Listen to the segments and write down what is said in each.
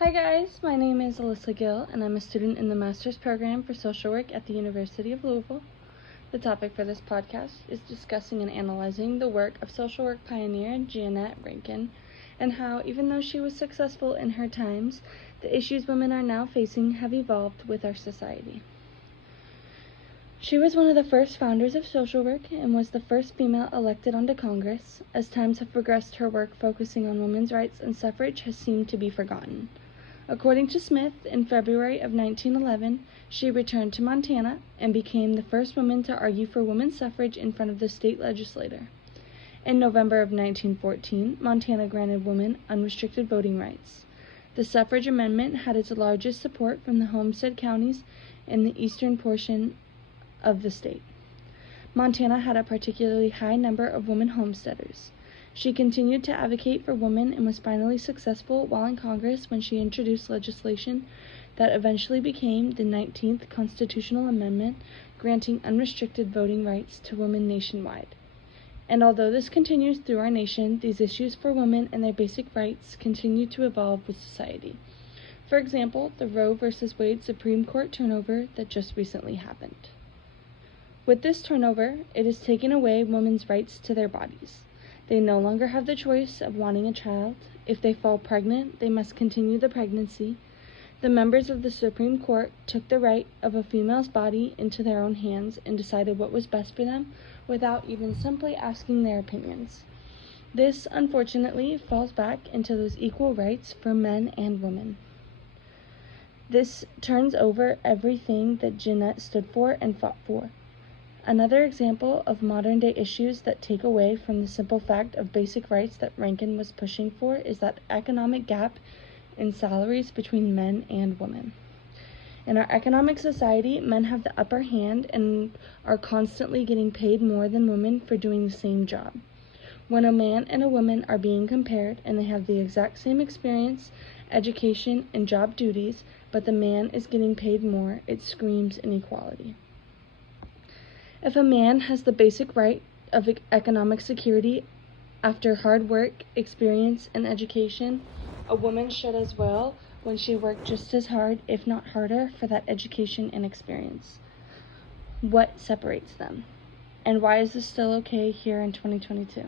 Hi guys, my name is Alyssa Gill and I'm a student in the Master's Program for Social Work at the University of Louisville. The topic for this podcast is discussing and analyzing the work of social work pioneer Jeannette Rankin and how, even though she was successful in her times, the issues women are now facing have evolved with our society. She was one of the first founders of social work and was the first female elected onto Congress. As times have progressed, her work focusing on women's rights and suffrage has seemed to be forgotten. According to Smith, in February of 1911, she returned to Montana and became the first woman to argue for women's suffrage in front of the state legislature. In November of 1914, Montana granted women unrestricted voting rights. The suffrage amendment had its largest support from the Homestead counties in the eastern portion of the state. Montana had a particularly high number of women homesteaders. She continued to advocate for women and was finally successful while in Congress when she introduced legislation that eventually became the 19th Constitutional Amendment, granting unrestricted voting rights to women nationwide. And although this continues through our nation, these issues for women and their basic rights continue to evolve with society. For example, the Roe v. Wade Supreme Court turnover that just recently happened. With this turnover, it has taken away women's rights to their bodies. They no longer have the choice of wanting a child. If they fall pregnant, they must continue the pregnancy. The members of the Supreme Court took the right of a female's body into their own hands and decided what was best for them without even simply asking their opinions. This, unfortunately, falls back into those equal rights for men and women. This turns over everything that Jeannette stood for and fought for. Another example of modern-day issues that take away from the simple fact of basic rights that Rankin was pushing for is that economic gap in salaries between men and women. In our economic society, men have the upper hand and are constantly getting paid more than women for doing the same job. When a man and a woman are being compared and they have the exact same experience, education, and job duties, but the man is getting paid more, it screams inequality. If a man has the basic right of economic security after hard work, experience, and education, a woman should as well when she worked just as hard, if not harder, for that education and experience. What separates them? And why is this still okay here in 2022?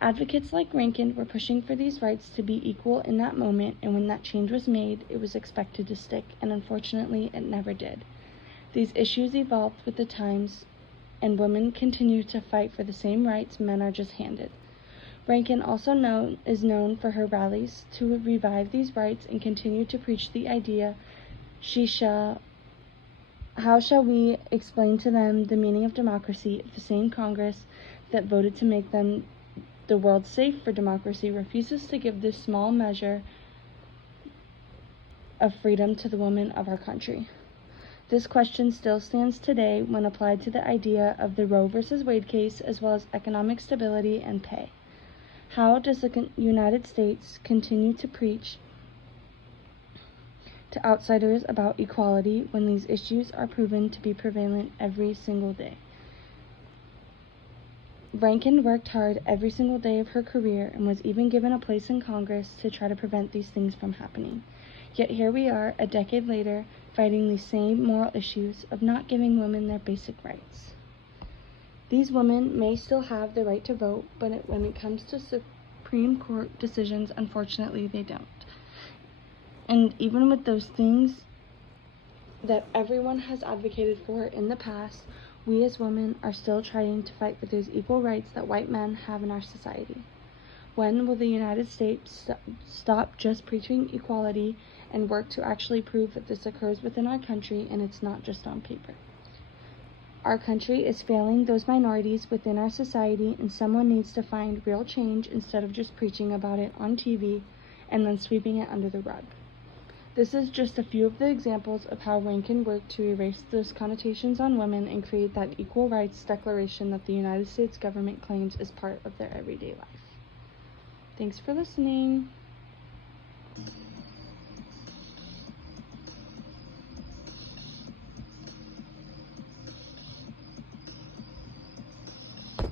Advocates like Rankin were pushing for these rights to be equal in that moment, and when that change was made, it was expected to stick, and unfortunately, it never did. These issues evolved with the times, and women continue to fight for the same rights men are just handed. Rankin also is known for her rallies to revive these rights and continue to preach the idea, how shall we explain to them the meaning of democracy if the same Congress that voted to make them the world safe for democracy refuses to give this small measure of freedom to the women of our country? This question still stands today when applied to the idea of the Roe v. Wade case as well as economic stability and pay. How does the United States continue to preach to outsiders about equality when these issues are proven to be prevalent every single day? Rankin worked hard every single day of her career and was even given a place in Congress to try to prevent these things from happening. Yet here we are, a decade later, fighting these same moral issues of not giving women their basic rights. These women may still have the right to vote, but when it comes to Supreme Court decisions, unfortunately, they don't. And even with those things that everyone has advocated for in the past, we as women are still trying to fight for those equal rights that white men have in our society. When will the United States stop just preaching equality and work to actually prove that this occurs within our country and it's not just on paper? Our country is failing those minorities within our society, and someone needs to find real change instead of just preaching about it on TV and then sweeping it under the rug. This is just a few of the examples of how Rankin worked to erase those connotations on women and create that equal rights declaration that the United States government claims is part of their everyday life. Thanks for listening.